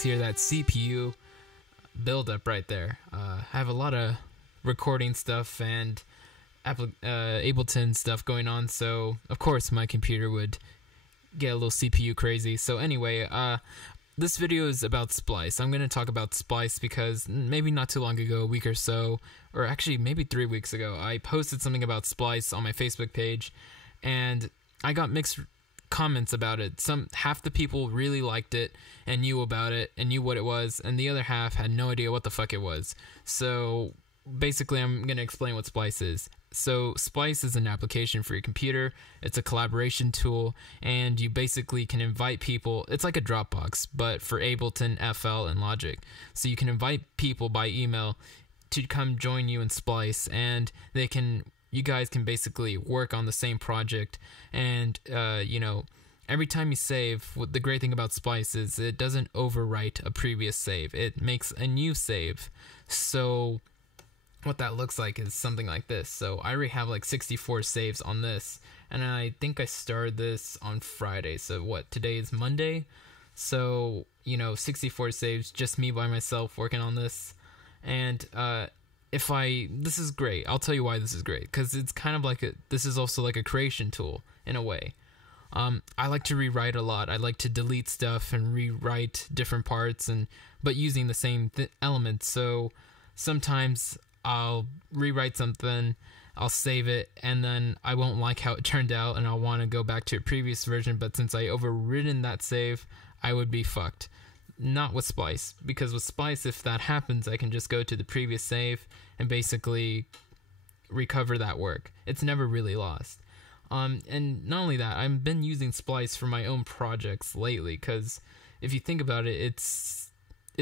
guys hear that CPU buildup right there, I have a lot of recording stuff and Ableton stuff going on, so of course my computer would get a little CPU crazy. So anyway, this video is about Splice. I'm going to talk about Splice because maybe not too long ago, a week or so, or actually maybe 3 weeks ago, I posted something about Splice on my Facebook page, and I got mixed comments about it. Half the people really liked it and knew about it and knew what it was, and the other half had no idea what the fuck it was. So basically, I'm going to explain what Splice is. So Splice is an application for your computer. It's a collaboration tool, and you basically can invite people. It's like a Dropbox, but for Ableton, FL, and Logic. So you can invite people by email to come join you in Splice, and you guys can basically work on the same project. And every time you save, the great thing about Splice is it doesn't overwrite a previous save. It makes a new save. So what that looks like is something like this. So I already have like 64 saves on this, and I think I started this on Friday. So what, today is Monday? So 64 saves, just me by myself working on this. And this is great. I'll tell you why this is great, because it's kind of like this is also like a creation tool in a way. I like to rewrite a lot. I like to delete stuff and rewrite different parts, but using the same elements. So sometimes I'll rewrite something, I'll save it, and then I won't like how it turned out, and I'll want to go back to a previous version, but since I overridden that save, I would be fucked. Not with Splice, because with Splice, if that happens, I can just go to the previous save and basically recover that work. It's never really lost. And not only that, I've been using Splice for my own projects lately, because if you think about it, it's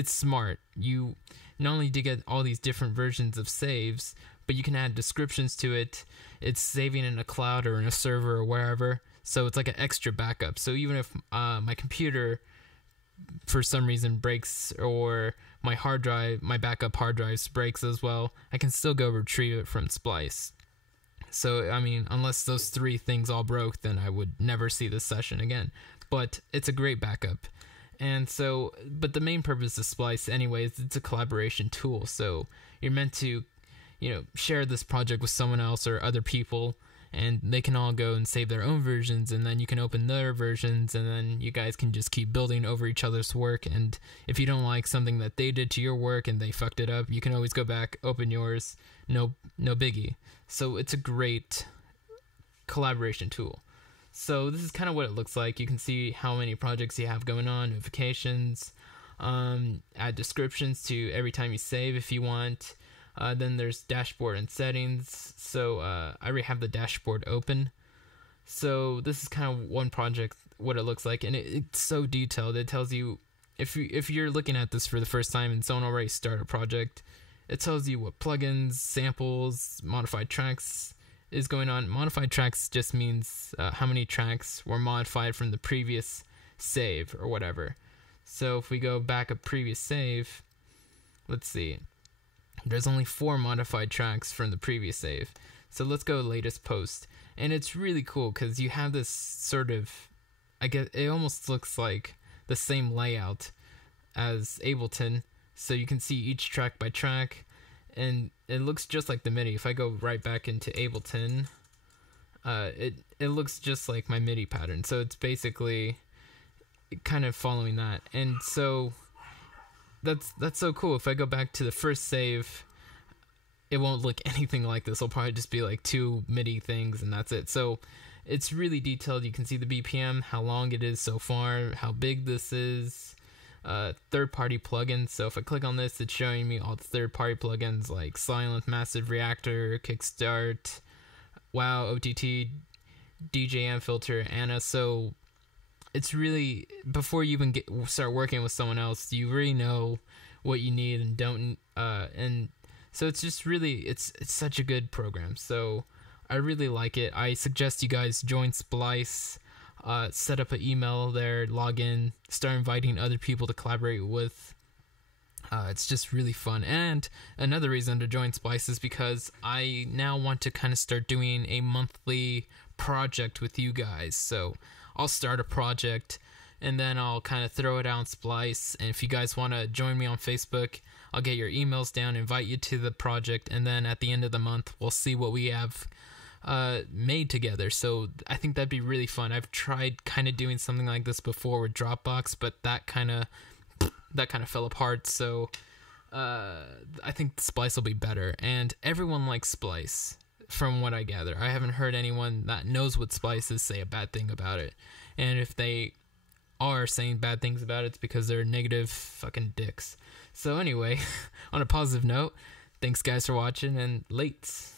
smart. You not only do get all these different versions of saves, but you can add descriptions to it. It's saving in a cloud or in a server or wherever, so it's like an extra backup. So even if my computer for some reason breaks, or my backup hard drives breaks as well, I can still go retrieve it from Splice. So I mean, unless those three things all broke, then I would never see this session again. But it's a great backup. And so, but the main purpose of Splice anyways, it's a collaboration tool. So you're meant to, share this project with someone else or other people, and they can all go and save their own versions, and then you can open their versions, and then you guys can just keep building over each other's work. And if you don't like something that they did to your work and they fucked it up, you can always go back, open yours, no biggie. So it's a great collaboration tool. So this is kind of what it looks like. You can see how many projects you have going on, notifications, add descriptions to every time you save if you want. Then there's dashboard and settings. So I already have the dashboard open. So this is kind of one project, what it looks like, and it's so detailed. It tells you, if you're looking at this for the first time and someone already started a project, it tells you what plugins, samples, modified tracks is going on. Modified tracks just means how many tracks were modified from the previous save or whatever. So if we go back a previous save, let's see, there's only 4 modified tracks from the previous save. So let's go latest post, and it's really cool because you have this sort of, I guess it almost looks like the same layout as Ableton, so you can see each track by track, and it looks just like the MIDI. If I go right back into Ableton, it looks just like my MIDI pattern. So it's basically kind of following that. And so that's so cool. If I go back to the first save, it won't look anything like this. It'll probably just be like 2 MIDI things, and that's it. So it's really detailed. You can see the BPM, how long it is so far, how big this is. Third-party plugins. So if I click on this, it's showing me all the third-party plugins like Silent, Massive Reactor, Kickstart, Wow, OTT, DJM Filter, Anna. So it's really, before you even start working with someone else, you really know what you need and don't. And so it's just really, it's such a good program. So I really like it. I suggest you guys join Splice. Set up an email there, log in, start inviting other people to collaborate with. It's just really fun. And another reason to join Splice is because I now want to kind of start doing a monthly project with you guys. So I'll start a project and then I'll kind of throw it out on Splice. And if you guys want to join me on Facebook, I'll get your emails down, invite you to the project, and then at the end of the month, we'll see what we have made together. So I think that'd be really fun. I've tried kind of doing something like this before with Dropbox, but that kind of fell apart. So I think Splice will be better, and everyone likes Splice from what I gather. I haven't heard anyone that knows what Splice is say a bad thing about it, and if they are saying bad things about it, it's because they're negative fucking dicks. So anyway, on a positive note, thanks guys for watching, and late.